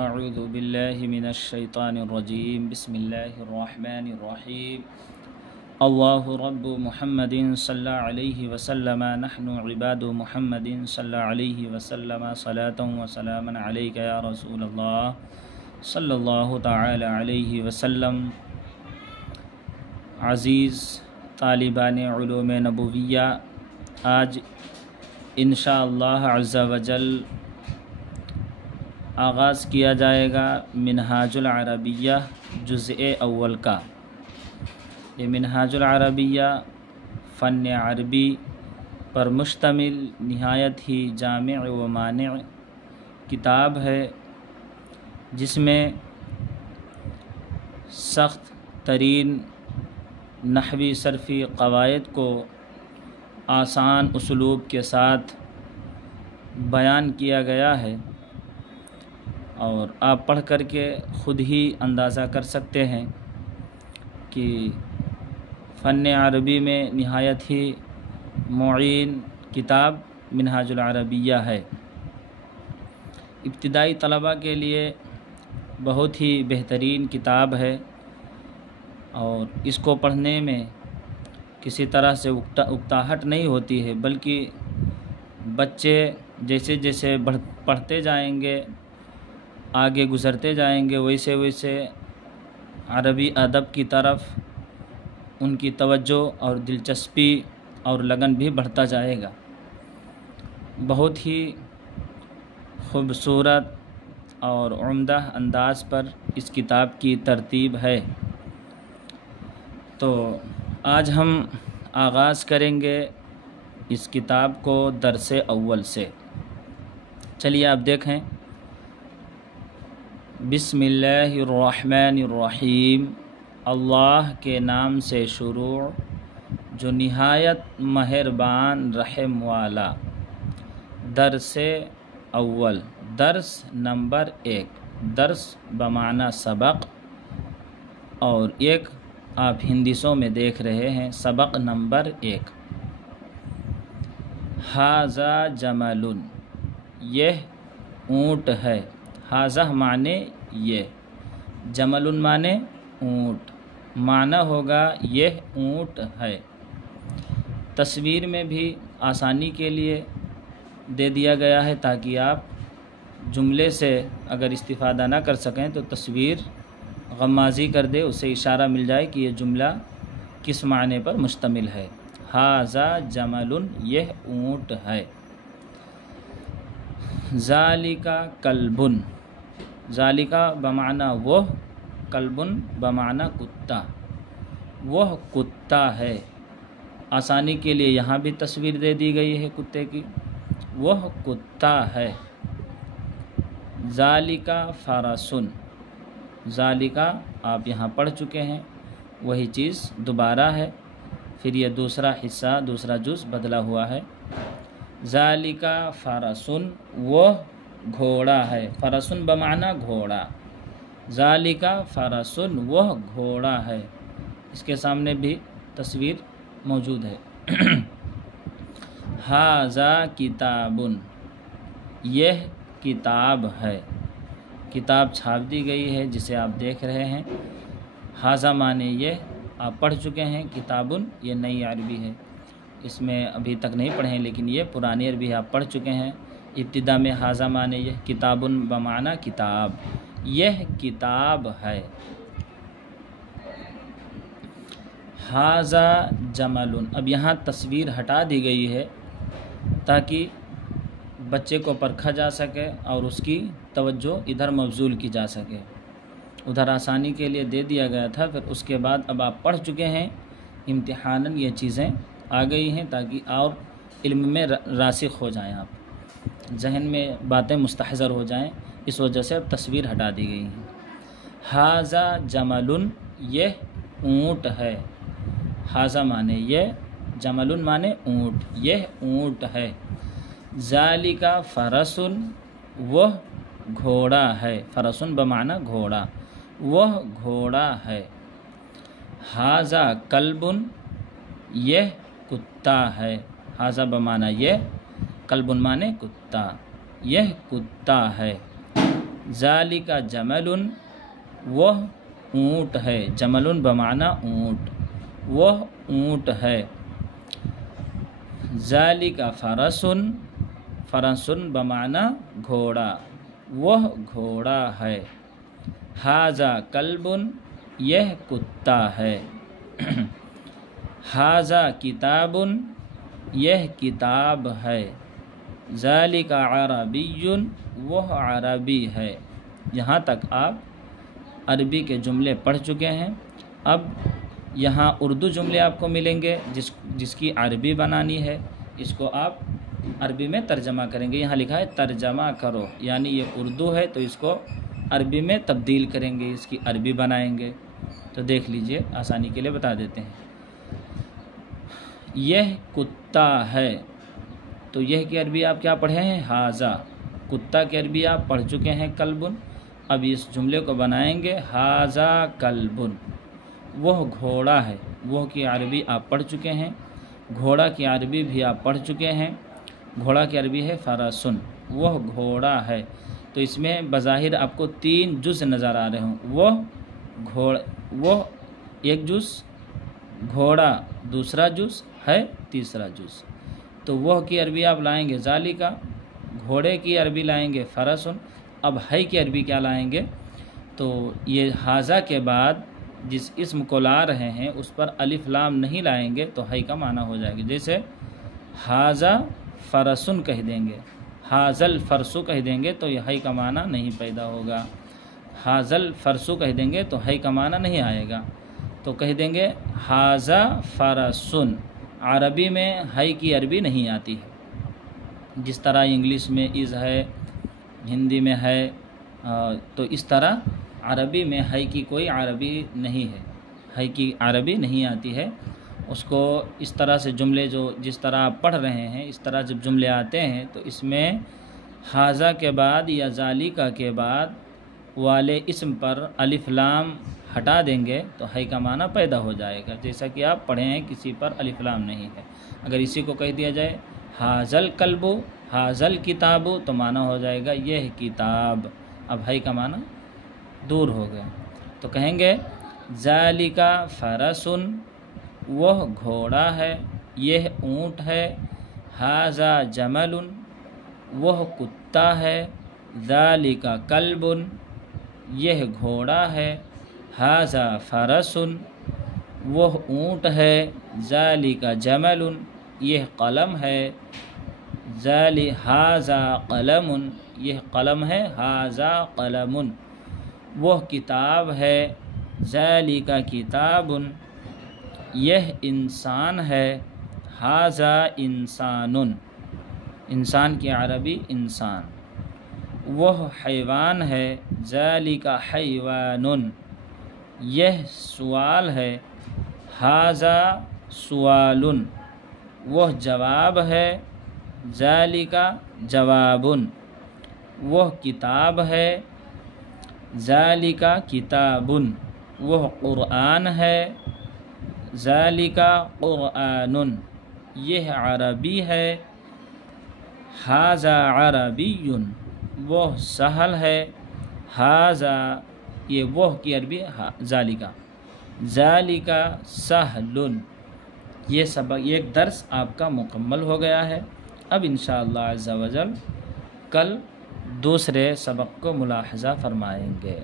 اعوذ باللہ من الشیطان الرجیم بسم اللہ الرحمن الرحیم اللہ رب محمد صلی اللہ علیہ وسلم نحن عباد محمد صلی اللہ علیہ وسلم صلاۃ و سلاما علیک یا رسول اللہ صلی اللہ تعالی علیہ وسلم۔ عزیز طالبان علوم نبویہ، آج انشاءاللہ عز و جل آغاز کیا جائے گا منہاج العربیہ جزء اول کا۔ یہ منہاج العربیہ فن عربی پر مشتمل نہایت ہی جامع و مانع کتاب ہے، جس میں سخت ترین نحوی صرفی قواعد کو آسان اسلوب کے ساتھ بیان کیا گیا ہے، اور آپ پڑھ کر کے خود ہی اندازہ کر سکتے ہیں کہ فن عربی میں نہایت ہی معین کتاب منہاج العربیہ ہے۔ ابتدائی طلباء کے لیے بہت ہی بہترین کتاب ہے، اور اس کو پڑھنے میں کسی طرح سے اکتاہٹ نہیں ہوتی ہے، بلکہ بچے جیسے جیسے پڑھتے جائیں گے، آگے گزرتے جائیں گے، ویسے ویسے عربی ادب کی طرف ان کی توجہ اور دلچسپی اور لگن بھی بڑھتا جائے گا۔ بہت ہی خوبصورت اور عمدہ انداز پر اس کتاب کی ترتیب ہے۔ تو آج ہم آغاز کریں گے اس کتاب کو درس اول سے۔ چلیے آپ دیکھیں، بسم اللہ الرحمن الرحیم، اللہ کے نام سے شروع جو نہایت مہربان رحم والا۔ درس اول، درس نمبر 1۔ درس بمعنی سبق، اور ایک آپ ہندسوں میں دیکھ رہے ہیں سبق نمبر 1۔ ھذا جمل، یہ اونٹ ہے۔ ھذا معنی یہ، جمل معنی اونٹ، معنی ہوگا یہ اونٹ ہے۔ تصویر میں بھی آسانی کے لیے دے دیا گیا ہے، تاکہ آپ جملے سے اگر استفادہ نہ کر سکیں تو تصویر غمازی کر دے، اسے اشارہ مل جائے کہ یہ جملہ کس معنی پر مشتمل ہے۔ ھذا جمل، یہ اونٹ ہے۔ ذالک کلب، ذالک بمعنی وہ، کلب بمعنی کتا، وہ کتا ہے۔ آسانی کے لیے یہاں بھی تصویر دے دی گئی ہے کتے کی، وہ کتا ہے۔ ذالک فرسن، ذالک آپ یہاں پڑھ چکے ہیں، وہی چیز دوبارہ ہے، پھر یہ دوسرا حصہ دوسرا جز بدلا ہوا ہے۔ ذالک فرسن، وہ گھوڑا ہے۔ فرسن بمعنی گھوڑا، ذالک فرسن، وہ گھوڑا ہے۔ اس کے سامنے بھی تصویر موجود ہے۔ ھذا کتاب، یہ کتاب ہے۔ کتاب چھاپ دی گئی ہے جسے آپ دیکھ رہے ہیں۔ ھذا معنی یہ آپ پڑھ چکے ہیں، کتاب یہ نئی عربی ہے، اس میں ابھی تک نہیں پڑھیں، لیکن یہ پرانی عربی آپ پڑھ چکے ہیں۔ ابتدا میں ھذا معنی یہ، کتاب بمعنی کتاب، یہ کتاب ہے۔ ھذا جمل، اب یہاں تصویر ہٹا دی گئی ہے تاکہ بچے کو پرکھا جا سکے اور اس کی توجہ ادھر مبذول کی جا سکے، ادھر آسانی کے لیے دے دیا گیا تھا، پھر اس کے بعد اب آپ پڑھ چکے ہیں، امتحاناً یہ چیزیں آ گئی ہیں تاکہ اور علم میں راسخ ہو جائیں، آپ ذہن میں باتیں مستحضر ہو جائیں، اس وجہ سے اب تصویر ہٹا دی گئی ہیں۔ ھذا جمل، یہ اونٹ ہے۔ ھذا معنی یہ، جمل معنی اونٹ، یہ اونٹ ہے۔ ذالک فرسن، وہ گھوڑا ہے۔ فرسن بمعنی گھوڑا، وہ گھوڑا ہے۔ ھذا کلب، یہ کتا ہے۔ ھذا بمعنی یہ، کلب معنی کتا، یہ کتا ہے۔ ذالک جمل، وہ اونٹ ہے، جمل بمعنی اونٹ، وہ اونٹ ہے، ذالک فرس، فرس بمعنی گھوڑا، وہ گھوڑا ہے، ھذا کلب، یہ کتا ہے، ھذا کتاب، یہ کتاب ہے، ذالک عربی، وہ عربی ہے۔ یہاں تک آپ عربی کے جملے پڑھ چکے ہیں۔ اب یہاں اردو جملے آپ کو ملیں گے جس کی عربی بنانی ہے، اس کو آپ عربی میں ترجمہ کریں گے۔ یہاں لکھا ہے ترجمہ کرو، یعنی یہ اردو ہے تو اس کو عربی میں تبدیل کریں گے، اس کی عربی بنائیں گے۔ تو دیکھ لیجئے، آسانی کے لیے بتا دیتے ہیں۔ یہ کتا ہے، تو یہ کی عربی آپ کیا پڑھے ہیں؟ ھذا۔ کتا کی عربی آپ پڑھ چکے ہیں کلب۔ اب اس جملے کو بنائیں گے ھذا کلب، وہ گھوڑا ہے، وہ کی عربی آپ پڑھ چکے ہیں، گھوڑا کی عربی بھی آپ پڑھ چکے ہیں، گھوڑا کی عربی ہے فرسن، وہ گھوڑا ہے۔ تو اس میں بظاہر آپ کو 3 جز نظر آ رہے ہوں، وہ ایک جز، گھوڑا دوسرا جز ہے، تیسرا جز۔ تو وہ کی عربی آپ لائیں گے ذالک، گھوڑے کی عربی لائیں گے فرسن۔ اب ہے کی عربی کیا لائیں گے؟ تو یہ ھذا کے بعد جس اسم کو لا رہے ہیں اس پر الف لام نہیں لائیں گے تو ہے کا معنی ہو جائے گا۔ جیسے ھذا فرسن کہہ دیں گے، ھذا الفرس کہہ دیں گے تو یہ ہے کا معنی نہیں پیدا ہوگا، ھذا الفرس کہہ دیں گے تو ہے کا معنی نہیں آئے گا۔ تو کہہ دیں گے ھذا فرسن۔ عربی میں ہے کی عربی نہیں آتی ہے، جس طرح انگلش میں از ہے، ہندی میں ہے، تو اس طرح عربی میں ہے کی کوئی عربی نہیں ہے، ہے کی عربی نہیں آتی ہے۔ اس کو اس طرح سے جملے جو جس طرح آپ پڑھ رہے ہیں اس طرح جب جملے آتے ہیں تو اس میں ھذا کے بعد یا ذالک کے بعد والے اسم پر الف لام ہٹا دیں گے تو ہے کا معنی پیدا ہو جائے گا، جیسا کہ آپ پڑھے ہیں کسی پر الف لام نہیں ہے۔ اگر اسی کو کہہ دیا جائے ھذا الکلب، ھذا الکتاب، تو معنی ہو جائے گا یہ کتاب، اب ہے کا معنی دور ہو گیا۔ تو کہیں گے ذالک فرسن، وہ گھوڑا ہے، یہ اونٹ ہے، ھذا جمل، وہ کتا ہے، ذالک کلب، یہ گھوڑا ہے، ھذا فرسن، وہ اونٹ ہے، ذالک جمل، یہ قلم ہے، ھذا قلم، یہ قلم ہے، ھذا قلم، وہ کتاب ہے، ذالک کتاب، یہ انسان ہے، ھذا انسان، انسان کی عربی انسان، وہ حیوان ہے، ذالک حیوان، یہ سوال ہے، ھذا سوال، وہ جواب ہے، ذالک جواب، وہ کتاب ہے، ذالک کتاب، وہ قرآن ہے، ذالک قرآن، یہ عربی ہے، ھذا عربی، وہ سہل ہے، ھذا، یہ وہ کی عربی ذالک، ذالک سہل۔ یہ سبق، ایک درس آپ کا مکمل ہو گیا ہے۔ اب انشاءاللہ عز و جل کل دوسرے سبق کو ملاحظہ فرمائیں گے۔